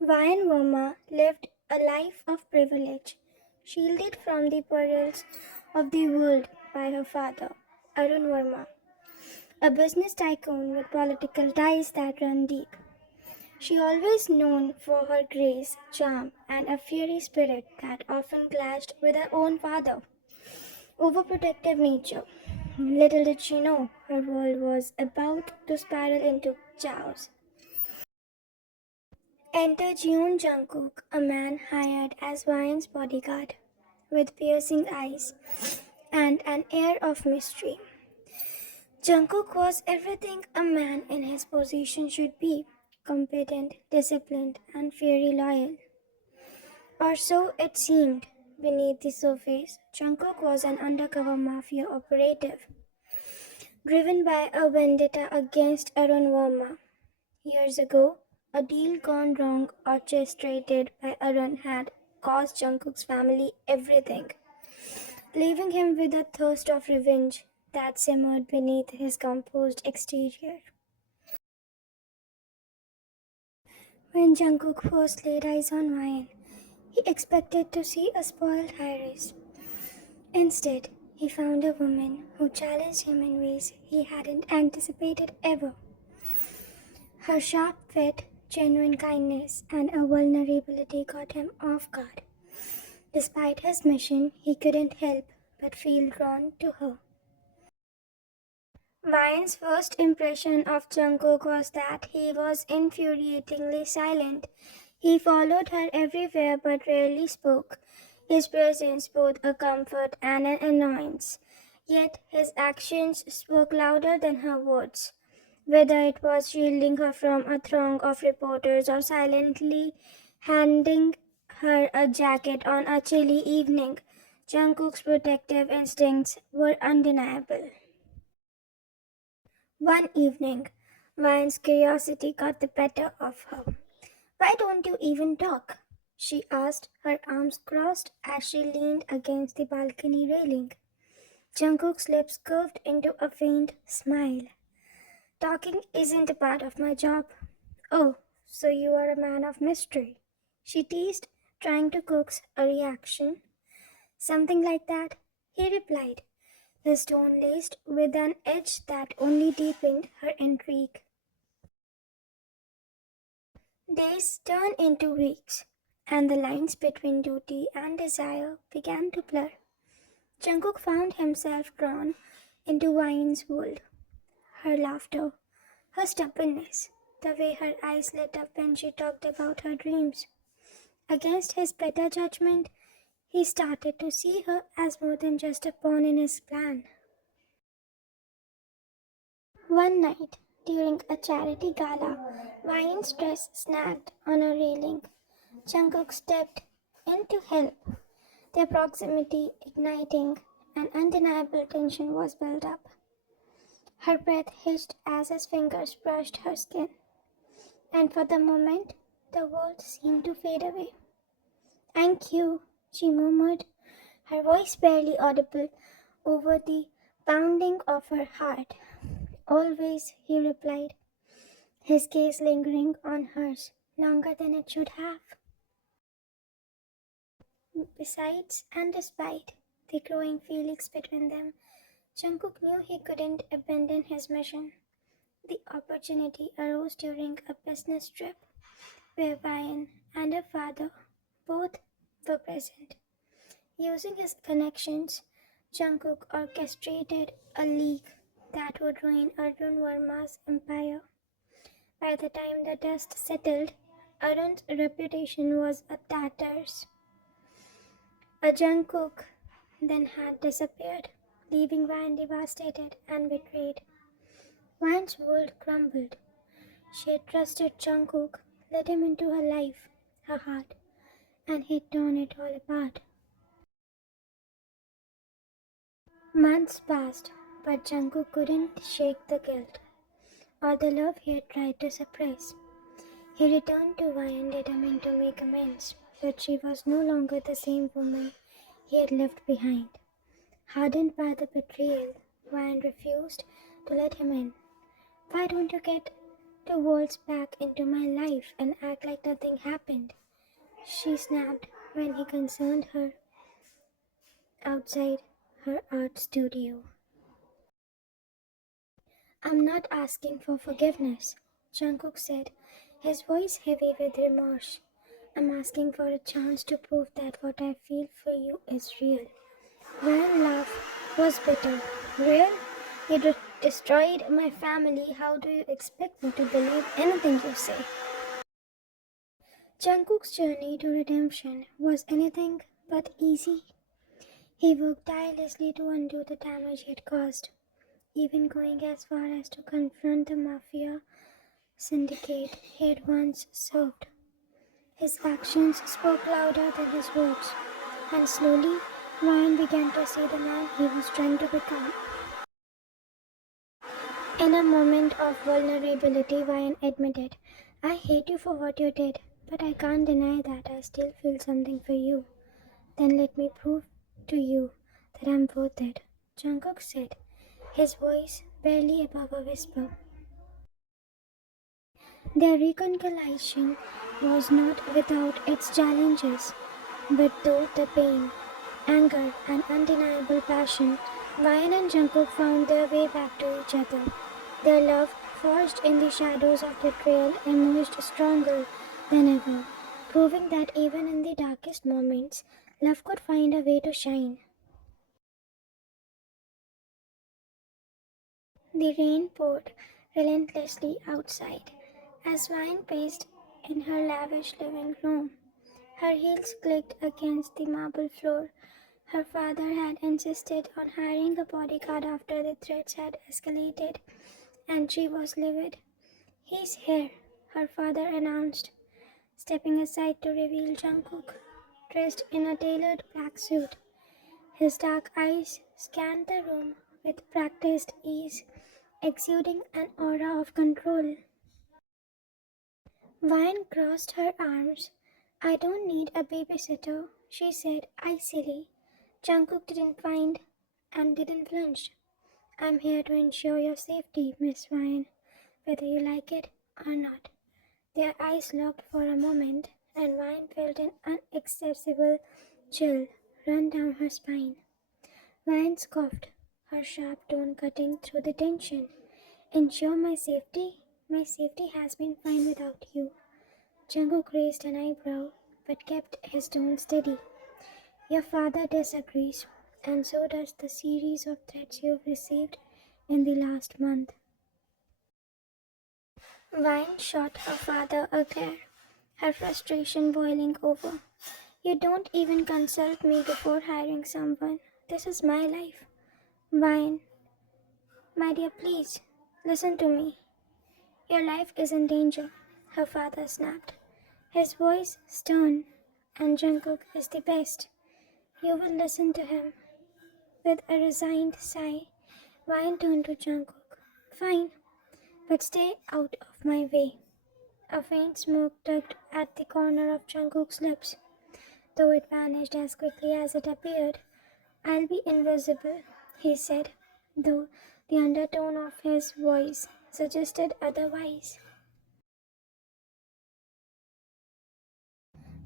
Vayan Verma lived a life of privilege, shielded from the perils of the world by her father, Arun Verma, a business tycoon with political ties that run deep. She always known for her grace, charm, and a fiery spirit that often clashed with her own father. Overprotective nature. Little did she know her world was about to spiral into chaos. Enter Jungkook, a man hired as Ryan's bodyguard, with piercing eyes and an air of mystery. Jungkook was everything a man in his position should be: competent, disciplined, and fiery loyal. Or so it seemed. Beneath the surface, Jungkook was an undercover mafia operative, driven by a vendetta against Arun Verma. Years ago, a deal gone wrong orchestrated by Arun had cost Jungkook's family everything, leaving him with a thirst of revenge that simmered beneath his composed exterior. When Jungkook first laid eyes on Ryan, he expected to see a spoiled heiress. Instead, he found a woman who challenged him in ways he hadn't anticipated ever. Her sharp wit, genuine kindness, and a vulnerability caught him off guard. Despite his mission, he couldn't help but feel drawn to her. Ryan's first impression of Jungkook was that he was infuriatingly silent. He followed her everywhere but rarely spoke, his presence both a comfort and an annoyance. Yet his actions spoke louder than her words. Whether it was shielding her from a throng of reporters or silently handing her a jacket on a chilly evening, Jungkook's protective instincts were undeniable. One evening, Ryan's curiosity got the better of her. "Why don't you even talk?" she asked, her arms crossed as she leaned against the balcony railing. Jungkook's lips curved into a faint smile. "Talking isn't a part of my job." "Oh, so you are a man of mystery," she teased, trying to coax a reaction. "Something like that," he replied, his tone laced with an edge that only deepened her intrigue. Days turned into weeks, and the lines between duty and desire began to blur. Jungkook found himself drawn into Vine's world. Her laughter, her stubbornness, the way her eyes lit up when she talked about her dreams. Against his better judgment, he started to see her as more than just a pawn in his plan. One night, during a charity gala, Vine's dress snagged on a railing. Jungkook stepped in to help, their proximity igniting an undeniable tension was built up. Her breath hissed as his fingers brushed her skin, and for the moment, the world seemed to fade away. "Thank you," she murmured, her voice barely audible over the pounding of her heart. "Always," he replied, his gaze lingering on hers longer than it should have. Besides, and despite the growing feelings between them, Jungkook knew he couldn't abandon his mission. The opportunity arose during a business trip where Ryan and her father both were present. Using his connections, Jungkook orchestrated a league that would ruin Arun Verma's empire. By the time the dust settled, Arun's reputation was a tatters. A Jungkook then had disappeared, leaving Van devastated and betrayed. Van's world crumbled. She had trusted Jungkook, let him into her life, her heart, and he'd torn it all apart. Months passed, but Jungkook couldn't shake the guilt or the love he had tried to suppress. He returned to Van determined to make amends, but she was no longer the same woman he had left behind. Hardened by the betrayal, Van refused to let him in. "Why don't you get to waltz back into my life and act like nothing happened, she snapped when he concerned her outside her art studio. I'm not asking for forgiveness, Jungkook said, his voice heavy with remorse. I'm asking for a chance to prove that what I feel for you is real. Ryan laugh was bitter. Real? You destroyed my family. How do you expect me to believe anything you say? Jungkook's journey to redemption was anything but easy. He worked tirelessly to undo the damage he had caused, even going as far as to confront the mafia syndicate he had once served. His actions spoke louder than his words, and slowly, Ryan began to see the man he was trying to become. In a moment of vulnerability, Ryan admitted, I hate you for what you did, but I can't deny that I still feel something for you. Then let me prove to you that I'm worth it, Jungkook said, his voice barely above a whisper. Their reconciliation was not without its challenges, but through the pain, anger, and undeniable passion, Ryan and Jungkook found their way back to each other. Their love, forged in the shadows of betrayal, emerged stronger than ever, proving that even in the darkest moments, love could find a way to shine. The rain poured relentlessly outside as Ryan paced in her lavish living room. Her heels clicked against the marble floor. Her father had insisted on hiring a bodyguard after the threats had escalated, and she was livid. He's here, her father announced, stepping aside to reveal Jungkook, dressed in a tailored black suit. His dark eyes scanned the room with practiced ease, exuding an aura of control. Vine crossed her arms. I don't need a babysitter, she said icily. Jungkook didn't find and didn't flinch. I'm here to ensure your safety, Miss Ryan, whether you like it or not. Their eyes locked for a moment, and Ryan felt an inaccessible chill run down her spine. Ryan scoffed, her sharp tone cutting through the tension. Ensure my safety? My safety has been fine without you. Jungkook raised an eyebrow, but kept his tone steady. Your father disagrees, and so does the series of threats you've received in the last month. Vine shot her father a glare, her frustration boiling over. You don't even consult me before hiring someone. This is my life. Vine, my dear, please, listen to me. Your life is in danger, her father snapped, his voice stern, and Jungkook is the best. You will listen to him. With a resigned sigh, Ryan turned to Jungkook. Fine, but stay out of my way. A faint smoke tugged at the corner of Jungkook's lips, though it vanished as quickly as it appeared. I'll be invisible, he said, though the undertone of his voice suggested otherwise.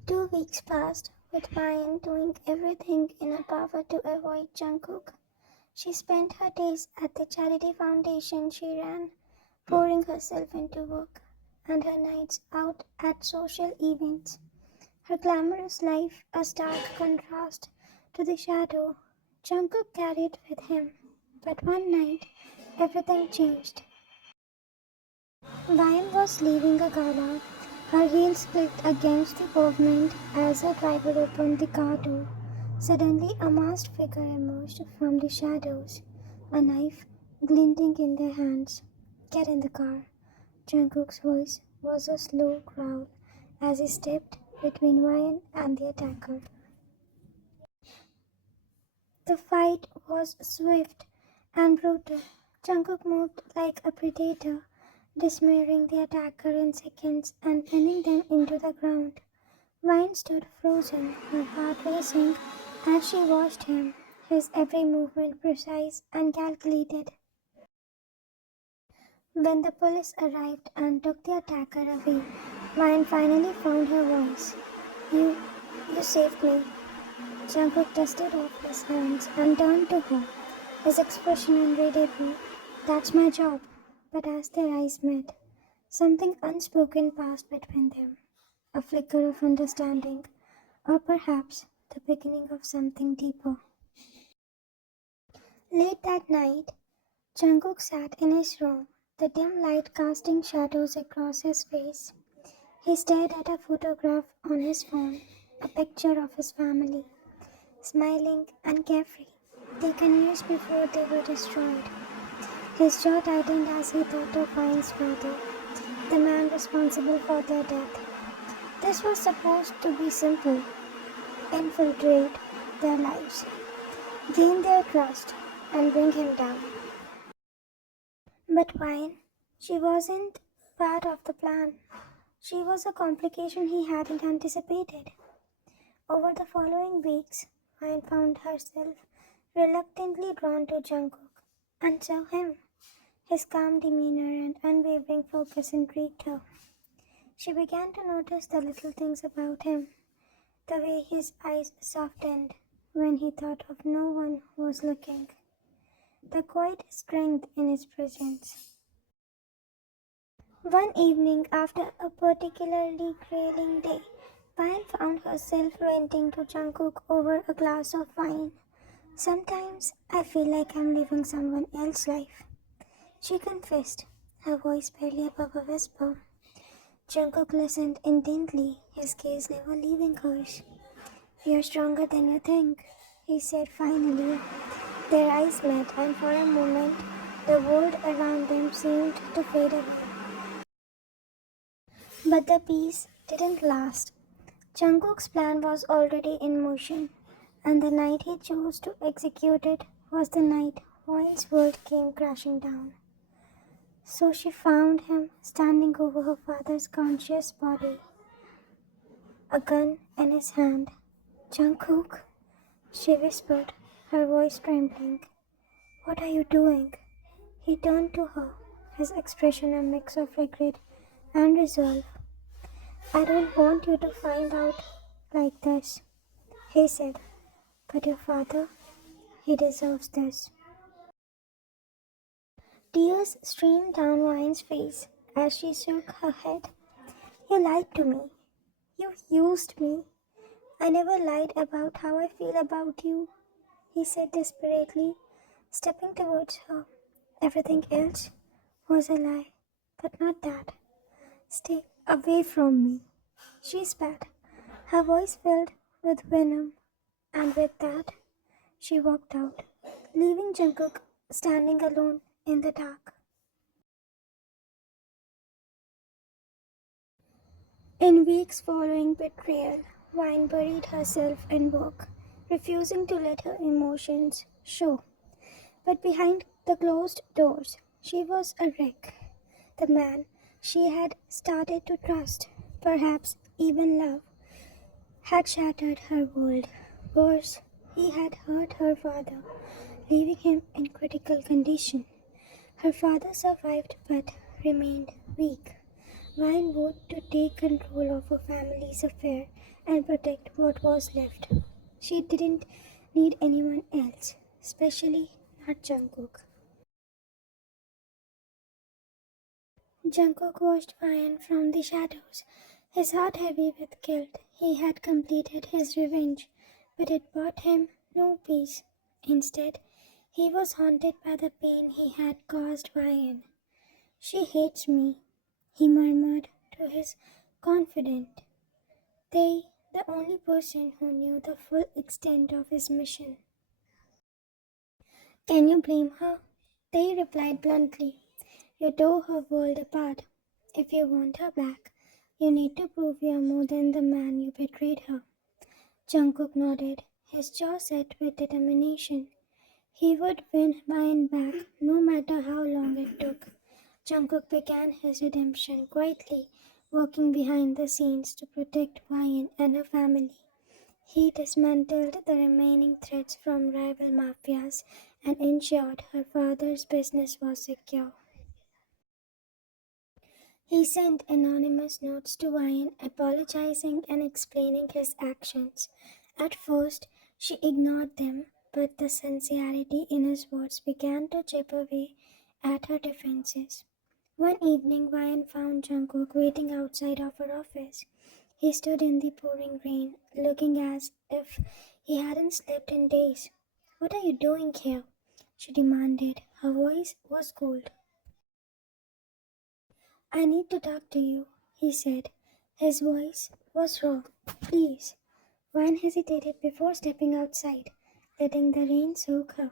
2 weeks passed, with Ryan doing everything in her power to avoid Jungkook. She spent her days at the charity foundation she ran, pouring herself into work, and her nights out at social events. Her glamorous life a stark contrast to the shadow Jungkook carried with him. But one night, everything changed. Ryan was leaving a gala. Her heels clicked against the pavement as her driver opened the car door. Suddenly, a masked figure emerged from the shadows, a knife glinting in their hands. Get in the car. Jungkook's voice was a slow growl as he stepped between Ryan and the attacker. The fight was swift and brutal. Jungkook moved like a predator, dismembering the attacker in seconds and pinning them into the ground. Ryan stood frozen, her heart racing as she watched him, his every movement precise and calculated. When the police arrived and took the attacker away, Ryan finally found her voice. You, you saved me. Jungkook dusted off his hands and turned to her, his expression unreadable. That's my job. But as their eyes met, something unspoken passed between them. A flicker of understanding, or perhaps the beginning of something deeper. Late that night, Jungkook sat in his room, the dim light casting shadows across his face. He stared at a photograph on his phone, a picture of his family, smiling and carefree, taken years before they were destroyed. His jaw tightened as he thought of Ryan's father, the man responsible for their death. This was supposed to be simple: infiltrate their lives, gain their trust, and bring him down. But Ryan, she wasn't part of the plan. She was a complication he hadn't anticipated. Over the following weeks, Ryan found herself reluctantly drawn to Jungkook, and so him. His calm demeanor and unwavering focus intrigued her. She began to notice the little things about him, the way his eyes softened when he thought of no one was looking, the quiet strength in his presence. One evening after a particularly grilling day, Pine found herself venting to Jungkook over a glass of wine. Sometimes I feel like I'm living someone else's life, she confessed, her voice barely above a whisper. Jungkook listened intently, his gaze never leaving hers. You're stronger than you think, he said finally. Their eyes met, and for a moment, the world around them seemed to fade away. But the peace didn't last. Jungkook's plan was already in motion, and the night he chose to execute it was the night Hoyne's world came crashing down. So she found him standing over her father's conscious body, a gun in his hand. Jungkook, she whispered, her voice trembling. What are you doing? He turned to her, his expression a mix of regret and resolve. I don't want you to find out like this, he said. But your father, he deserves this. Tears streamed down Ryan's face as she shook her head. You lied to me. You used me. I never lied about how I feel about you, he said desperately, stepping towards her. Everything else was a lie, but not that. Stay away from me, she spat, her voice filled with venom, and with that, she walked out, leaving Jungkook standing alone in the dark. In weeks following betrayal, Vine buried herself in work, refusing to let her emotions show. But behind the closed doors, she was a wreck. The man she had started to trust, perhaps even love, had shattered her world. Worse, he had hurt her father, leaving him in critical condition. Her father survived but remained weak. Ryan vowed to take control of her family's affair and protect what was left. She didn't need anyone else, especially not Jungkook. Jungkook watched Ryan from the shadows, his heart heavy with guilt. He had completed his revenge, but it brought him no peace. Instead, he was haunted by the pain he had caused Ryan. She hates me, he murmured to his confidant. They, the only person who knew the full extent of his mission. Can you blame her? They replied bluntly. You tore her world apart. If you want her back, you need to prove you are more than the man you betrayed her. Jungkook nodded, his jaw set with determination. He would win Ryan back no matter how long it took. Jungkook began his redemption quietly, working behind the scenes to protect Ryan and her family. He dismantled the remaining threats from rival mafias and ensured her father's business was secure. He sent anonymous notes to Ryan apologizing and explaining his actions. At first, she ignored them, but the sincerity in his words began to chip away at her defenses. One evening, Ryan found Jungkook waiting outside of her office. He stood in the pouring rain, looking as if he hadn't slept in days. "What are you doing here?" she demanded. Her voice was cold. "I need to talk to you," he said. His voice was raw. "Please." Van hesitated before stepping outside, letting the rain soak her.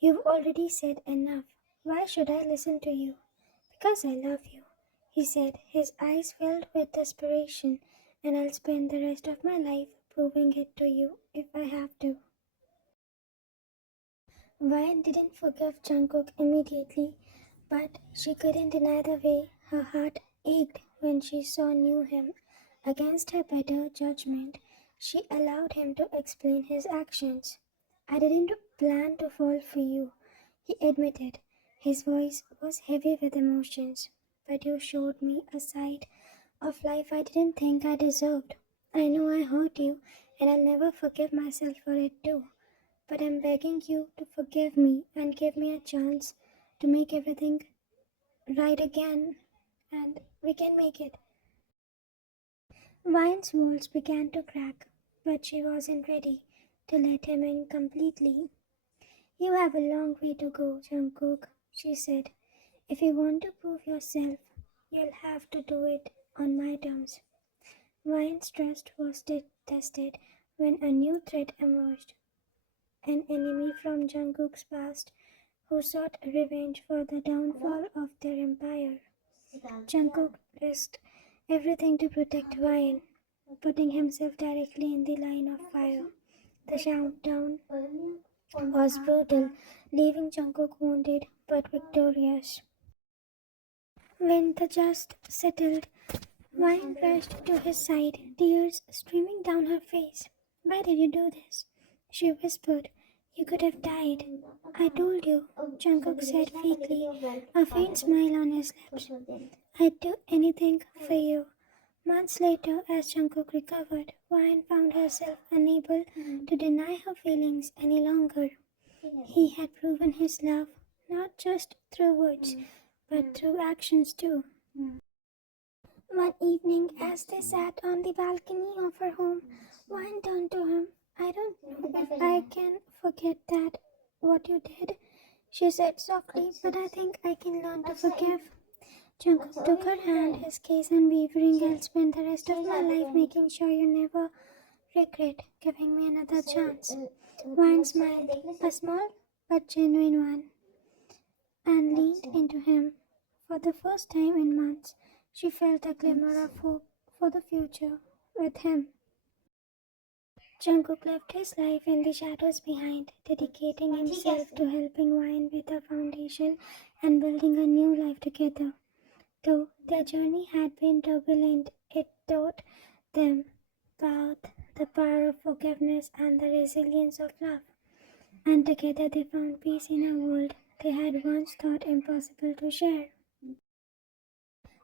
"You've already said enough. Why should I listen to you?" "Because I love you," he said, his eyes filled with desperation, "and I'll spend the rest of my life proving it to you if I have to." Ryan didn't forgive Jungkook immediately, but she couldn't deny the way her heart ached when she saw knew him. Against her better judgment, she allowed him to explain his actions. "I didn't plan to fall for you," he admitted. His voice was heavy with emotions. "But you showed me a side of life I didn't think I deserved. I know I hurt you, and I'll never forgive myself for it too. But I'm begging you to forgive me and give me a chance to make everything right again, and we can make it." Vine's walls began to crack, but she wasn't ready to let him in completely. "You have a long way to go, Jungkook," she said. "If you want to prove yourself, you'll have to do it on my terms." Vine's trust was tested when a new threat emerged, an enemy from Jungkook's past who sought revenge for the downfall of their empire. Jungkook risked everything to protect Ryan, putting himself directly in the line of fire. The showdown was brutal, leaving Jungkook wounded but victorious. When the dust settled, Ryan rushed to his side, tears streaming down her face. "Why did you do this?" she whispered. "You could have died." "I told you," Jungkook said weakly, a faint smile on his lips. "I'd do anything for you." Months later, as Jungkook recovered, Ryan found herself unable to deny her feelings any longer. He had proven his love, not just through words, but through actions too. One evening, as they sat on the balcony of her home, Ryan turned to him. "I don't know if I can forget that, what you did," she said softly, "but I think I can learn to forgive." Jungkook took her hand, his gaze unwavering. "I'll spend the rest of my life making sure you never regret giving me another chance." Ryan smiled, a small but genuine one, and leaned into him. For the first time in months, she felt a glimmer of hope for the future with him. Jungkook left his life in the shadows behind, dedicating himself to helping Ryan with a foundation and building a new life together. Though their journey had been turbulent, it taught them both the power of forgiveness and the resilience of love. And together they found peace in a world they had once thought impossible to share.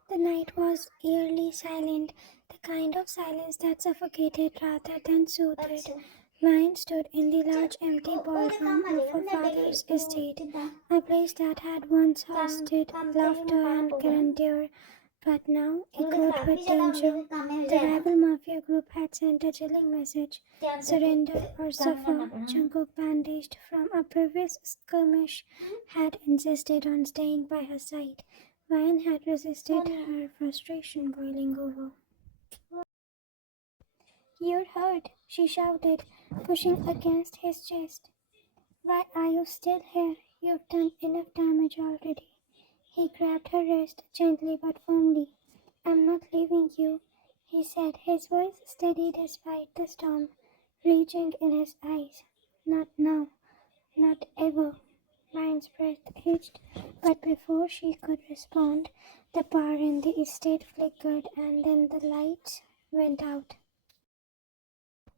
The night was eerily silent, the kind of silence that suffocated rather than soothed. Ryan stood in the large empty ballroom of her father's estate, a place that had once hosted laughter and grandeur, but now echoed with danger. The rival mafia group had sent a chilling message: "Surrender or suffer." Jungkook, bandaged from a previous skirmish, had insisted on staying by her side. Ryan had resisted, her frustration boiling over. "You're hurt," she shouted, pushing against his chest. "Why are you still here? You've done enough damage already." He grabbed her wrist gently but firmly. "I'm not leaving you," he said, his voice steady despite the storm raging in his eyes. "Not now, not ever." Ryan's breath hitched, but before she could respond, the power in the estate flickered and then the lights went out.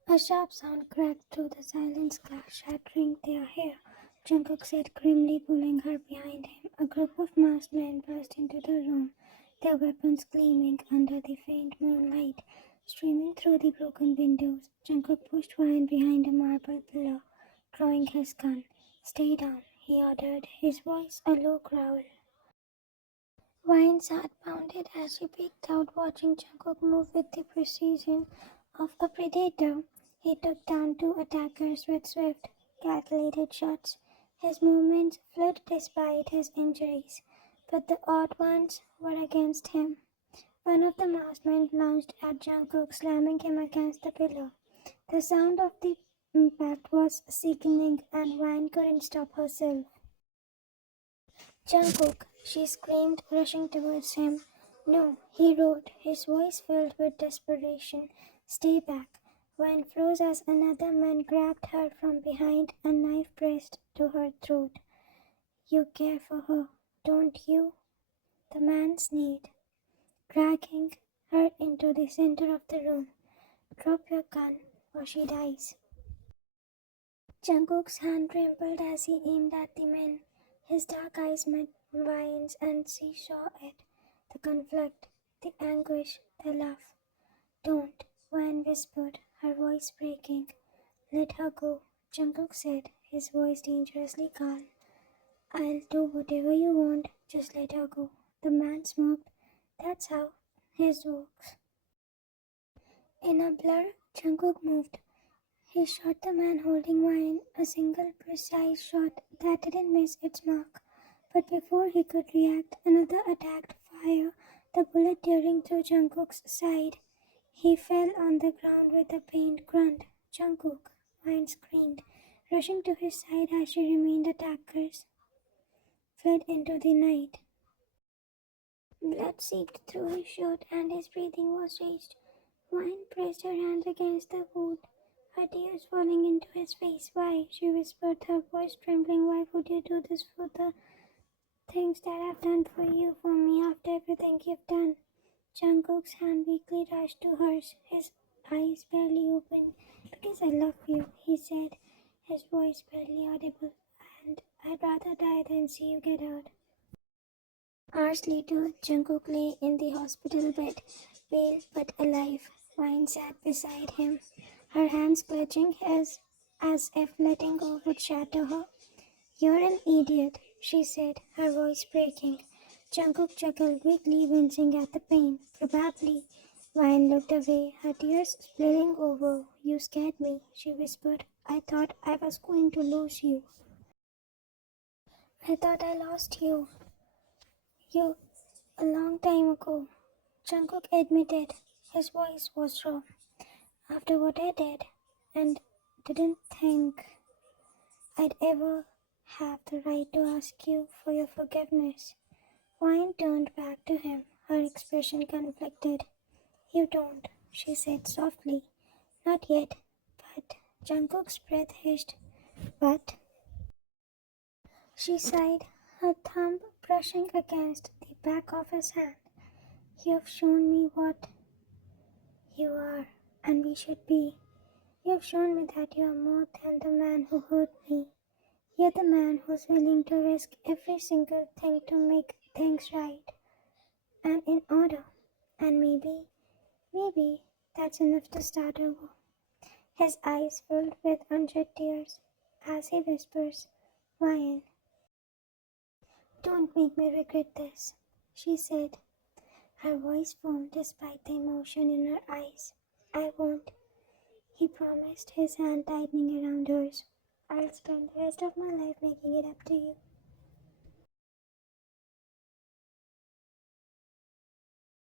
A sharp sound cracked through the silence, glass shattering their hair. Jungkook said grimly, pulling her behind him. A group of masked men burst into the room. their weapons gleaming under the faint moonlight streaming through the broken windows. Jungkook pushed Ryan behind a marble pillar, drawing his gun. "Stay down," he ordered, his voice a low growl. Ryan's heart pounded as he peeked out, watching Jungkook move with the precision of a predator. He took down two attackers with swift, calculated shots. His movements fluid despite his injuries, but the odd ones were against him. One of the masked men lunged at Jungkook, slamming him against the pillar. The sound of the impact was sickening, and Ryan couldn't stop herself. "Jungkook!" she screamed, rushing towards him. "No," he roared, his voice filled with desperation. "Stay back." Ryan froze as another man grabbed her from behind, a knife pressed to her throat. "You care for her, don't you?" the man sneered, dragging her into the center of the room. "Drop your gun, or she dies." Jungkook's hand trembled as he aimed at the men. His dark eyes met Ryan's, and she saw it. The conflict, the anguish, the love. "Don't," Ryan whispered, her voice breaking. "Let her go," Jungkook said, his voice dangerously calm. "I'll do whatever you want, just let her go." The man smirked. "That's how his works." In a blur, Jungkook moved. He shot the man holding Ryan, a single precise shot that didn't miss its mark. But before he could react, another attacked fire, the bullet tearing through Jungkook's side. He fell on the ground with a pained grunt. "Jungkook!" Ryan screamed, rushing to his side as she remained. Attackers fled into the night. Blood seeped through his shirt and his breathing was raged. Ryan pressed her hands against the wound, her tears falling into his face. "Why?" she whispered, her voice trembling. "Why would you do this for the things that I've done for you, for me, after everything you've done?" Jungkook's hand weakly rushed to hers, his eyes barely opened. "Because I love you," he said, his voice barely audible, "and I'd rather die than see you get hurt." Hours later, Jungkook lay in the hospital bed, pale but alive. Ryan sat beside him, her hands clutching as if letting go would shatter her. "You're an idiot," she said, her voice breaking. Jungkook chuckled weakly, wincing at the pain. "Probably." Ryan looked away, her tears spilling over. "You scared me," she whispered. "I thought I was going to lose you. I thought I lost you. You, a long time ago." Jungkook admitted. His voice was raw. "After what I did, and didn't think I'd ever have the right to ask you for your forgiveness." Ryan turned back to him, her expression conflicted. "You don't," she said softly. "Not yet." "But," Jungkook's breath hissed. "But?" She sighed, her thumb brushing against the back of his hand. "You've shown me what you are, and we should be. You've shown me that you are more than the man who hurt me. You're the man who's willing to risk every single thing to make things right and in order. And maybe that's enough to start over." His eyes filled with unshed tears as he whispers, "Ryan, don't make me regret this," she said, her voice firm despite the emotion in her eyes. "I won't," he promised, his hand tightening around hers. "I'll spend the rest of my life making it up to you."